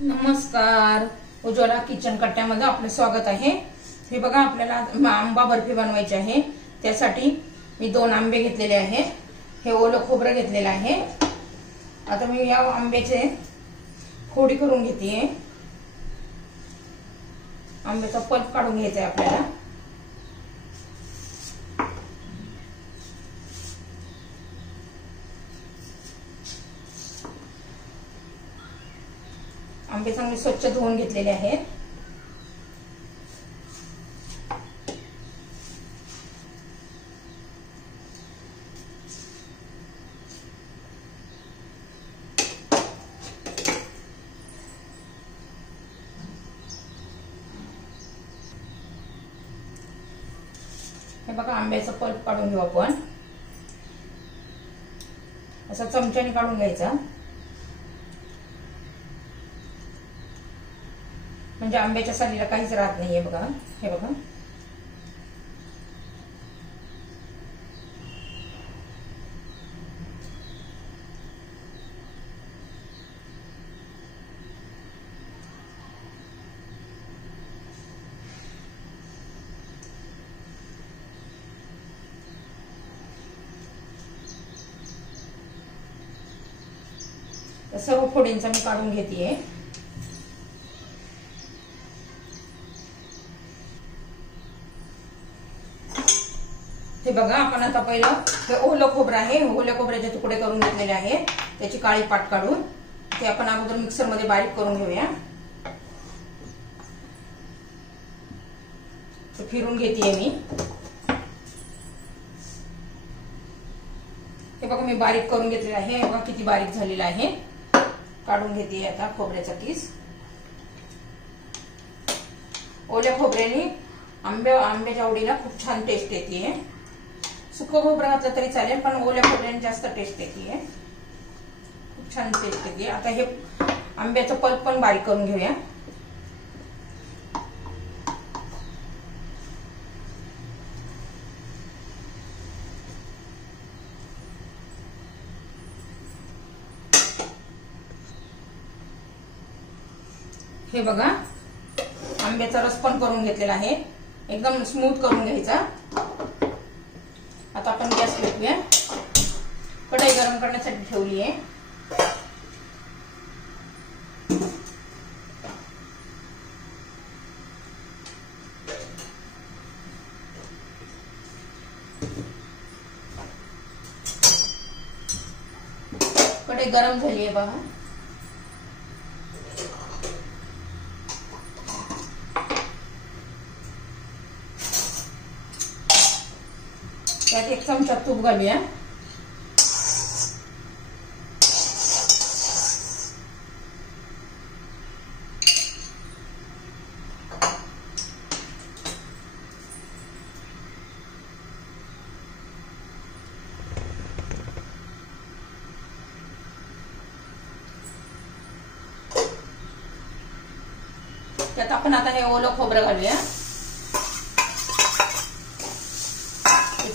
नमस्कार, उज्ज्वला किचन कट्ट्यामध्ये आपले स्वागत आहे। हे बघा, आपल्याला आंबा बर्फी बनवायची आहे। त्यासाठी मी 2 आंबे घेतलेले आहे। हे ओलं खोबरं घेतलेलं आहे। आता मी या आंब्याचे फोडी करून घेते। आंब्याचा पल्प काढून घ्यायचा आहे आपल्याला। आंबे चांगले स्वच्छ धुवून घेतलेले आहेत। हे बघा, आंब्याचा पल्प काढून घेऊ आपण। असा चमच्याने काढून घ्यायचा, म्हणजे आंब्याच्या सालीला काहीच राहत नाहीये। बघा, हे बघा, सर्व फोडींचा मी काढून घेतेय। हे बघा, आपण आता पहिलं हे ओलं खोबरं आहे, ओल्या खोबऱ्याचे तुकडे करून घेतलेले आहे। त्याची काळी पाट काढून ते आपण अगोदर मिक्सर मध्ये बारीक करून घेऊया। फिरून घेतेय मी। हे बघा, मी बारीक करून घेतलेलं आहे। हे बघा किती बारीक झालेलं आहे। काढून घेते आता खोबऱ्याचा किस। ओल्या खोबऱ्याने आंब्याच्या आवडीला खूप छान टेस्ट येते। सुकं खोबरं घातलं तरी चालेल, पण ओल्या खोबऱ्याने जास्त टेस्ट येते, खूप छान टेस्ट येते। आता हे आंब्याचं पल्प पण बारीक करून घेऊया। हे बघा, आंब्याचा रस पण करून घेतलेला आहे, एकदम स्मूथ करून घ्यायचा। आता आपण गॅस पेटवूया। कढई गरम करण्यासाठी ठेवली आहे। कढई गरम झाली आहे बघा। त्यात 1 चमचा तूप घालूया। त्यात आपण आता हे ओलं खोबरं घालूया।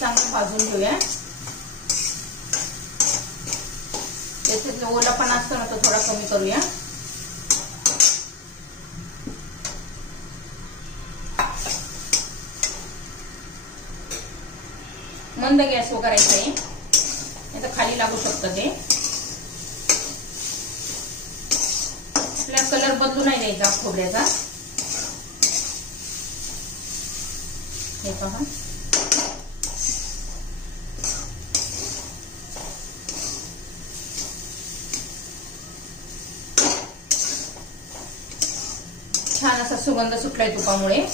चांगलं भाजून घेऊया। त्याच्यात ओलापणा असतो ना, तो थोडा कमी करूया। मंद गॅसवर करायचं आहे, नाही तर खाली लागू शकतं ते। आपल्याला कलर बदलू नाही द्यायचा खोबऱ्याचा। हे पहा, छान असा सुगंध सुटलाय तुपामुळे। हे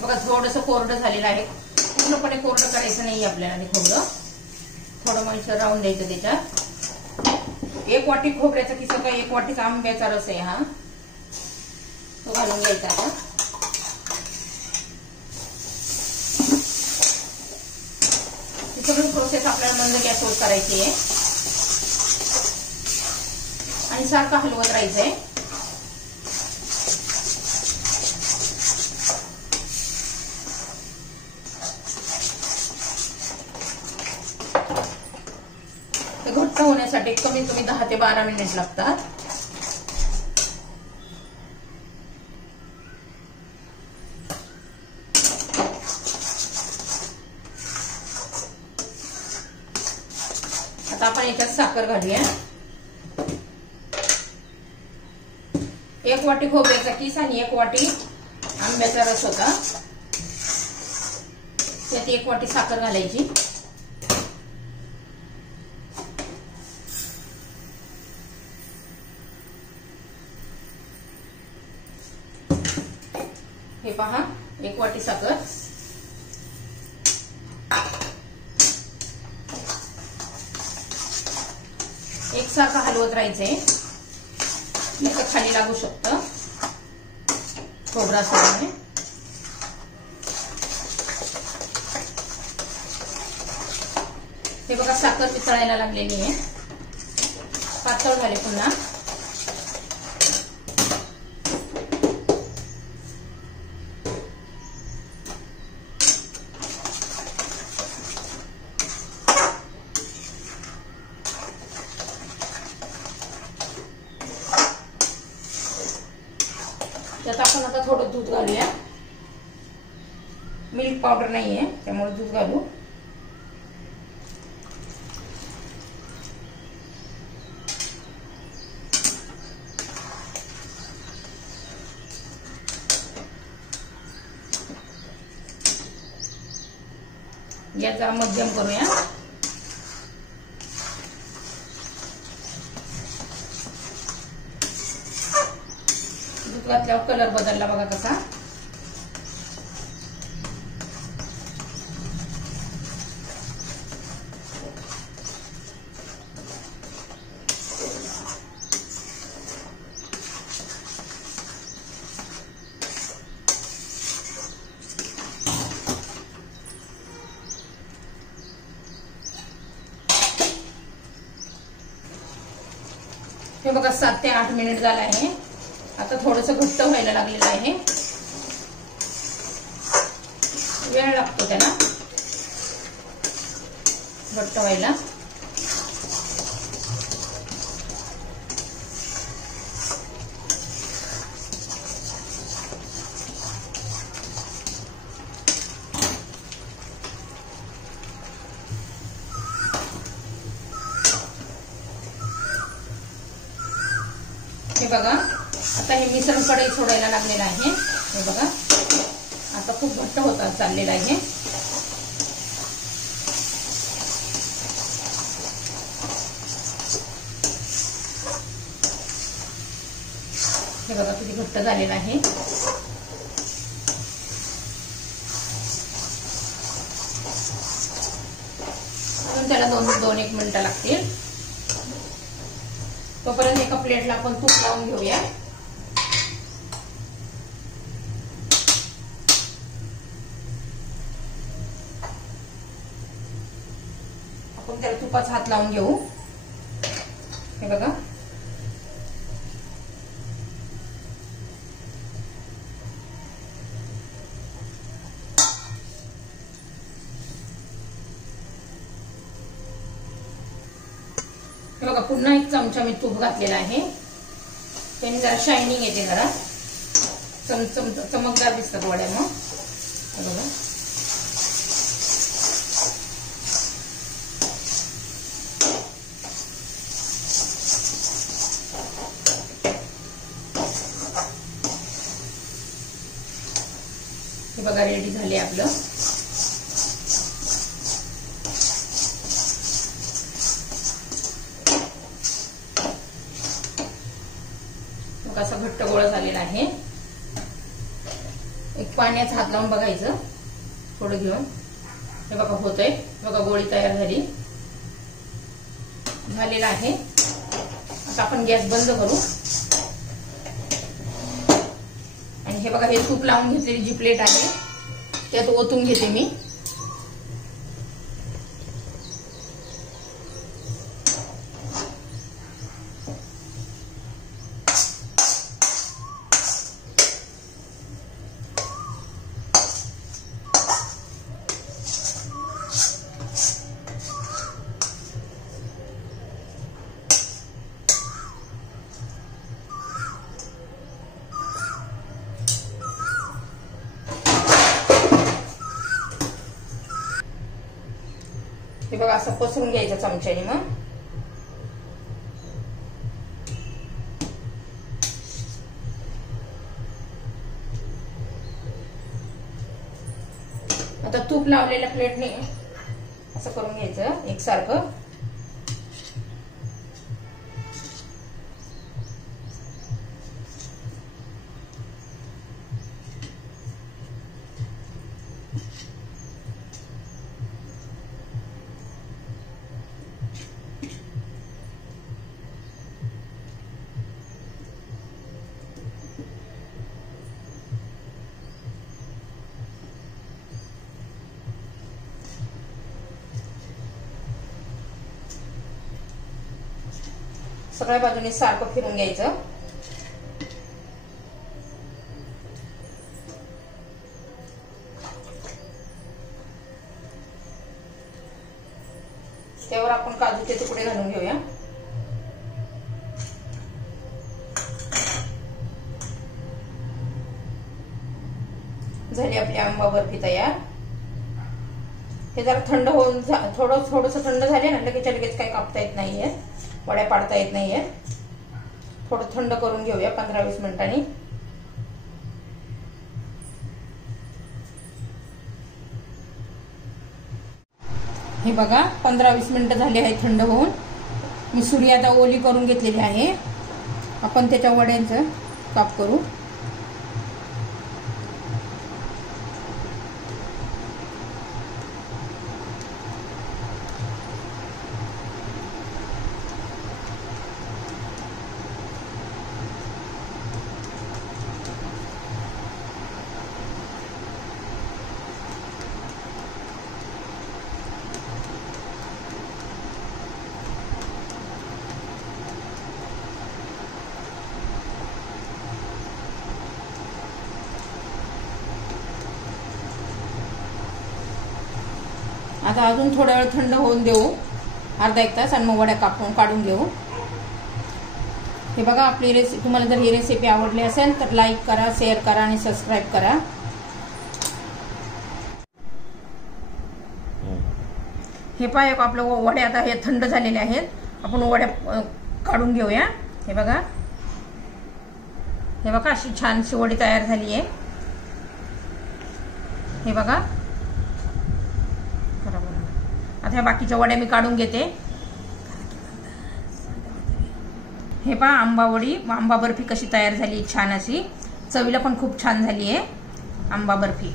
बघा, थोडंसं कोरडं झालेलं आहे। पूर्णपणे कोरडं करायचं नाही आपल्याला। ते खोबरं थोडं मॉइश्चर राहून द्यायचं त्याच्यात। 1 वाटी खोबऱ्याचा किस का 1 वाटीचा आंब्याचा रस आहे हा, तो घालून घ्यायचा आता। ही सगळी प्रोसेस आपल्याला मंद गॅसवर करायची आहे आणि सारखं हलवत राहायचंय। घट्ट होण्यासाठी कमीत कमी 10 ते 12 मिनिट लागतात. आता आपण याच्यात साखर घालूया. 1 वाटी खोबऱ्याचा किस आणि 1 वाटी आंब्याचा रस होता. त्यात 1 वाटी साखर घालायची. हे पहा 1 वाटी साखर. एकसारखं हलवत राहायचंय, नाही खाली लागू शकतं खोबरं असल्यामुळे. हे बघा साखर वितळायला लागलेली आहे, पातळ झाले पुन्हा. त्यात आपण आता थोडं दूध घालूया. मिल्क पावडर नाहीये त्यामुळे दूध घालू. याचा मध्यम करूया. दूध घातल्यावर कलर बदलला बघा कसा. हे बघा 7 ते 8 मिनिट झाला आहे. आता थोडंसं घट्ट व्हायला लागलेलं आहे. वेळ लागतो त्याला घट्ट व्हायला. हे बघा आता हे मिश्रण कढई सोडायला लागलेलं आहे. हे बघा आता खूप घट्ट होता चाललेला आहे. हे बघा किती घट्ट झालेलं आहे. अजून त्याला 2-1 मिनिटं लागतील. तोपर्यंत एका प्लेटला आपण तूप लावून घेऊया. आपण त्याला तुपाचा हात लावून घेऊ. हे बघा हे बघा पुन्हा 1 चमचा मी तूप घातलेला आहे. त्याने जरा शायनिंग येते, जरा चमकदार दिसतात वड्या मग. हे बघा हे बघा रेडी झाले आपलं. असा घट्ट गोळा झालेला आहे. एक पाण्याचा हात लावून बघायचं थोडं घेऊन. हे बघा होतंय, बघा गोळी तयार झालेला आहे. आता आपण गॅस बंद करू आणि हे बघा हे तूप लावून घेतलेली जी प्लेट आहे त्यात ओतून घेते मी. बघा असं पसरून घ्यायचं चमच्याने. मग आता तूप लावलेल्या प्लेटने असं करून घ्यायचं एकसारखं. सगळ्या बाजूने सारखं फिरून घ्यायचं. त्यावर आपण काजूचे तुकडे घालून घेऊया. झाली आपली आंबा बर्फी तयार. हे जरा थंड होऊन थोडंसं थंड झाले ना लगेच काही कापता येत नाहीये, वड्या पाडता येत नाहीये. थोडं थंड करून घेऊया 15-20 मिनिटांनी. हे बघा 15-20 मिनिटं झाली आहे थंड होऊन. मी सुरी आता ओली करून घेतलेली आहे. आपण त्याच्या वड्यांचं काप करू. आता अजून थोडा वेळ थंड होऊन देऊ, अर्धा 1 तास, आणि मग वड्या काढून घेऊ. हे बघा आपली रेसिपी, तुम्हाला जर ही रेसिपी आवडली असेल तर लाईक करा, शेअर करा आणि सबस्क्राईब करा. हे पाय आपलं वड्या आता हे थंड झालेले आहेत. आपण वड्या काढून घेऊया. हे बघा अशी छानशी वडी तयार झाली आहे. हे बघा आता ह्या बाकीच्या वड्या मी काढून घेते. हे पहा आंबा बर्फी कशी तयार झाली, छान अशी. चवीला पण खूप छान झाली आहे आंबा बर्फी.